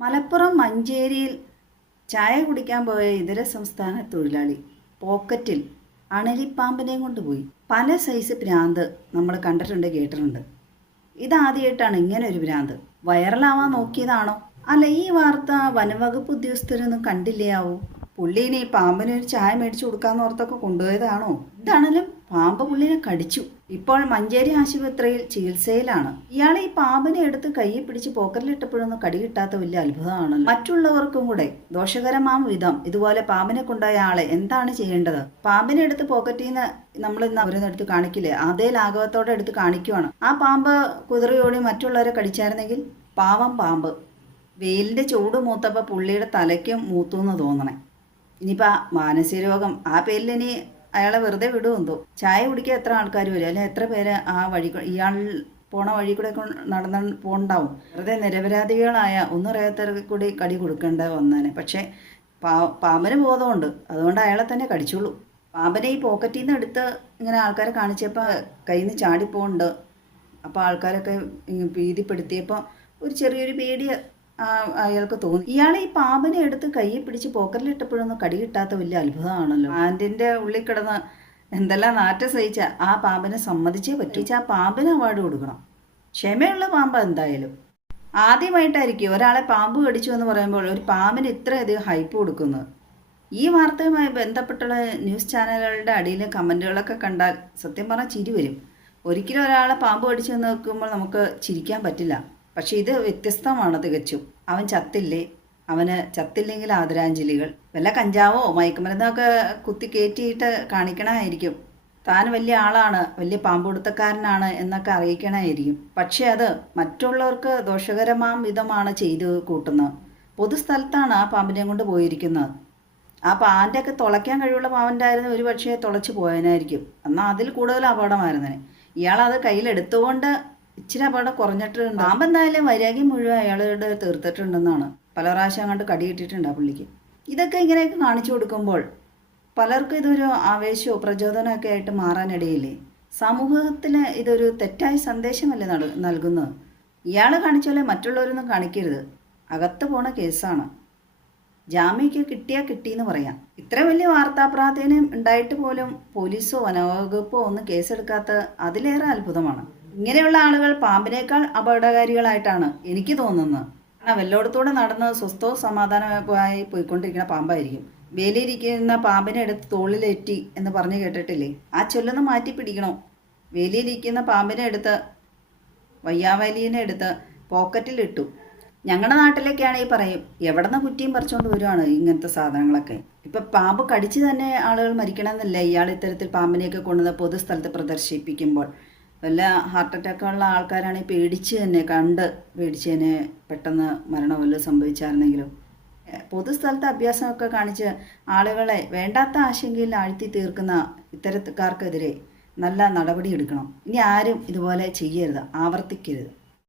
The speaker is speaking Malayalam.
മലപ്പുറം മഞ്ചേരിയിൽ ചായ കുടിക്കാൻ പോയ ഇതര സംസ്ഥാന തൊഴിലാളി പോക്കറ്റിൽ അണലിപ്പാമ്പിനെയും കൊണ്ടുപോയി. പല സൈസ് ഭ്രാന്ത് നമ്മൾ കണ്ടിട്ടുണ്ട്, കേട്ടിട്ടുണ്ട്. ഇതാദ്യമായിട്ടാണ് ഇങ്ങനെ ഒരു ഭ്രാന്ത്. വൈറലാവാൻ നോക്കിയതാണോ? അല്ല, ഈ വാർത്ത വനംവകുപ്പ് ഉദ്യോഗസ്ഥരൊന്നും കണ്ടില്ലയാവോ? പുള്ളീനെ ഈ പാമ്പിന് ഒരു ചായ മേടിച്ചു കൊടുക്കാന്ന് ഓർത്തൊക്കെ കൊണ്ടുപോയതാണോ? ഇതാണെങ്കിലും പാമ്പ് പുള്ളിനെ കടിച്ചു. ഇപ്പോൾ മഞ്ചേരി ആശുപത്രിയിൽ ചികിത്സയിലാണ്. ഇയാൾ ഈ പാമ്പിനെ എടുത്ത് കയ്യിൽ പിടിച്ച് പോക്കറ്റിലിട്ടപ്പോഴൊന്നും കടി കിട്ടാത്ത വലിയ അത്ഭുതമാണല്ലോ. മറ്റുള്ളവർക്കും കൂടെ ദോഷകരമാം വിധം ഇതുപോലെ പാമ്പിനെ കൊണ്ടുപോയ ആളെ എന്താണ് ചെയ്യേണ്ടത്? പാമ്പിനെ എടുത്ത് പോക്കറ്റിൽ നിന്ന് നമ്മൾ ഇന്ന് അവരെടുത്ത് കാണിക്കില്ലേ, അതേ ലാഘവത്തോടെ എടുത്ത് കാണിക്കുവാണ്. ആ പാമ്പ് കുതിരയോടി മറ്റുള്ളവരെ കടിച്ചായിരുന്നെങ്കിൽ പാവം പാമ്പ് വെയിലിന്റെ ചൂട് മൂത്തപ്പോൾ പുള്ളിയുടെ തലയ്ക്കും മൂത്തു എന്ന് തോന്നണേ. ഇനിയിപ്പോൾ മാനസിക രോഗം ആ പേരിൽ ഇനി അയാളെ വെറുതെ വിടുമെന്തോ. ചായ കുടിക്കാൻ എത്ര ആൾക്കാർ വരും, അല്ലെങ്കിൽ എത്ര പേര് ആ വഴി ഇയാൾ പോണ വഴി കൂടെ നടന്ന് പോണ്ടാവും. വെറുതെ നിരപരാധികളായ ഒന്നും അറിയാത്തവർക്ക് കൂടി കടി കൊടുക്കേണ്ട വന്നേനെ. പക്ഷേ പാമ്പിന് ബോധമുണ്ട്, അതുകൊണ്ട് അയാളെ തന്നെ കടിച്ചോളൂ. പാമ്പിനെ ഈ പോക്കറ്റിൽ നിന്ന് എടുത്ത് ഇങ്ങനെ ആൾക്കാരെ കാണിച്ചപ്പോൾ കയ്യിൽ നിന്ന് ചാടിപ്പോണ്ട്. അപ്പോൾ ആൾക്കാരൊക്കെ ഭീതിപ്പെടുത്തിയപ്പോൾ ഒരു ചെറിയൊരു പേടി അയാൾക്ക് തോന്നി. ഇയാൾ ഈ പാമ്പിനെ എടുത്ത് കയ്യിൽ പിടിച്ച് പോക്കറ്റിലിട്ടപ്പോഴൊന്നും കടി കിട്ടാത്ത വലിയ അത്ഭുതമാണല്ലോ. പാൻറ്റിൻ്റെ ഉള്ളിൽ കിടന്ന് എന്തെല്ലാം നാറ്റം സഹിച്ച ആ പാമ്പിനെ സമ്മതിച്ചേ പറ്റിച്ച് ആ പാമ്പിന് അവാർഡ് കൊടുക്കണം. ക്ഷമയുള്ള പാമ്പ് എന്തായാലും. ആദ്യമായിട്ടായിരിക്കും ഒരാളെ പാമ്പ് കടിച്ചു എന്ന് പറയുമ്പോൾ ഒരു പാമ്പിന് ഇത്രയധികം ഹൈപ്പ് കൊടുക്കുന്നത്. ഈ വാർത്തയുമായി ബന്ധപ്പെട്ടുള്ള ന്യൂസ് ചാനലുകളുടെ അടിയിലെ കമൻറ്റുകളൊക്കെ കണ്ടാൽ സത്യം പറഞ്ഞാൽ ചിരി വരും. ഒരിക്കലും ഒരാളെ പാമ്പ് കടിച്ചു എന്ന് നോക്കുമ്പോൾ നമുക്ക് ചിരിക്കാൻ പറ്റില്ല. പക്ഷെ ഇത് വ്യത്യസ്തമാണ് തികച്ചും. അവൻ ചത്തില്ലേ, അവന് ചത്തില്ലെങ്കിൽ ആദരാഞ്ജലികൾ. വല്ല കഞ്ചാവോ മയക്കുമരുന്നൊക്കെ കുത്തി കയറ്റിയിട്ട് കാണിക്കണമായിരിക്കും. താൻ വലിയ ആളാണ്, വലിയ പാമ്പുടുത്തക്കാരനാണ് എന്നൊക്കെ അറിയിക്കണമായിരിക്കും. പക്ഷെ അത് മറ്റുള്ളവർക്ക് ദോഷകരമാം വിധമാണ് ചെയ്തു കൂട്ടുന്നത്. പൊതുസ്ഥലത്താണ് ആ പാമ്പിനെയും കൊണ്ട് പോയിരിക്കുന്നത്. ആ പാമ്പിൻ്റെ ഒക്കെ തുളയ്ക്കാൻ കഴിവുള്ള പാമ്പിൻ്റെ ആയിരുന്നു ഒരു പക്ഷേ തുളച്ച് പോയതിനായിരിക്കും. എന്നാൽ അതിൽ കൂടുതൽ അപകടമായിരുന്നേ. ഇയാളത് കയ്യിലെടുത്തുകൊണ്ട് ഇച്ചിരി അപകടം കുറഞ്ഞിട്ടുണ്ട്. പാമ്പ് എന്തായാലും വൈരാഗ്യം മുഴുവൻ അയാളുടെ തീർത്തിട്ടുണ്ടെന്നാണ്. പല പ്രാവശ്യം അങ്ങോട്ട് കടി കിട്ടിയിട്ടുണ്ട് ആ പുള്ളിക്ക്. ഇതൊക്കെ ഇങ്ങനെയൊക്കെ കാണിച്ചു കൊടുക്കുമ്പോൾ പലർക്കും ഇതൊരു ആവേശമോ പ്രചോദനമൊക്കെ ആയിട്ട് മാറാനിടയില്ലേ. സമൂഹത്തിന് ഇതൊരു തെറ്റായ സന്ദേശമല്ലേ നൽകുന്നത്. ഇയാൾ കാണിച്ചാലേ മറ്റുള്ളവരൊന്നും കാണിക്കരുത്. അകത്ത് പോണ കേസാണ്. ജാമ്യമൊക്കെ കിട്ടിയാൽ കിട്ടിയെന്ന് പറയാം. ഇത്ര വലിയ വാർത്താ പ്രാധാന്യം ഉണ്ടായിട്ട് പോലും പോലീസോ വനവകുപ്പോ ഒന്നും കേസെടുക്കാത്ത അതിലേറെ അത്ഭുതമാണ്. ഇങ്ങനെയുള്ള ആളുകൾ പാമ്പിനേക്കാൾ അപകടകാരികളായിട്ടാണ് എനിക്ക് തോന്നുന്നത്. കാരണം വെല്ലോടത്തൂടെ നടന്ന് സ്വസ്ഥവും സമാധാനമായി പോയിക്കൊണ്ടിരിക്കുന്ന പാമ്പായിരിക്കും. വേലിയിരിക്കുന്ന പാമ്പിനെ എടുത്ത് തോളിലേറ്റി എന്ന് പറഞ്ഞ് കേട്ടിട്ടില്ലേ? ആ ചൊല്ലൊന്ന് മാറ്റി പിടിക്കണോ. വേലിയിരിക്കുന്ന പാമ്പിനെ എടുത്ത് വയ്യാവലിനെ എടുത്ത് പോക്കറ്റിലിട്ടു. ഞങ്ങളുടെ നാട്ടിലേക്കാണെങ്കിൽ പറയും, എവിടെ നിന്ന് കുറ്റിയും പറിച്ചുകൊണ്ട് വരുവാണ് ഇങ്ങനത്തെ സാധനങ്ങളൊക്കെ. ഇപ്പം പാമ്പ് കടിച്ച് തന്നെ ആളുകൾ മരിക്കണമെന്നില്ല. ഇയാൾ ഇത്തരത്തിൽ പാമ്പിനെയൊക്കെ കൊണ്ടുവന്ന് പൊതുസ്ഥലത്ത് പ്രദർശിപ്പിക്കുമ്പോൾ വല്ല ഹാർട്ട് അറ്റാക്കുള്ള ആൾക്കാരാണെങ്കിൽ പേടിച്ച് തന്നെ പേടിച്ച് തന്നെ പെട്ടെന്ന് മരണം വല്ലതും സംഭവിച്ചായിരുന്നെങ്കിലും. പൊതുസ്ഥലത്ത് അഭ്യാസമൊക്കെ കാണിച്ച് ആളുകളെ വേണ്ടാത്ത ആശങ്കയിൽ ആഴ്ത്തി തീർക്കുന്ന ഇത്തരക്കാർക്കെതിരെ നല്ല നടപടി എടുക്കണം. ഇനി ആരും ഇതുപോലെ ചെയ്യരുത്, ആവർത്തിക്കരുത്.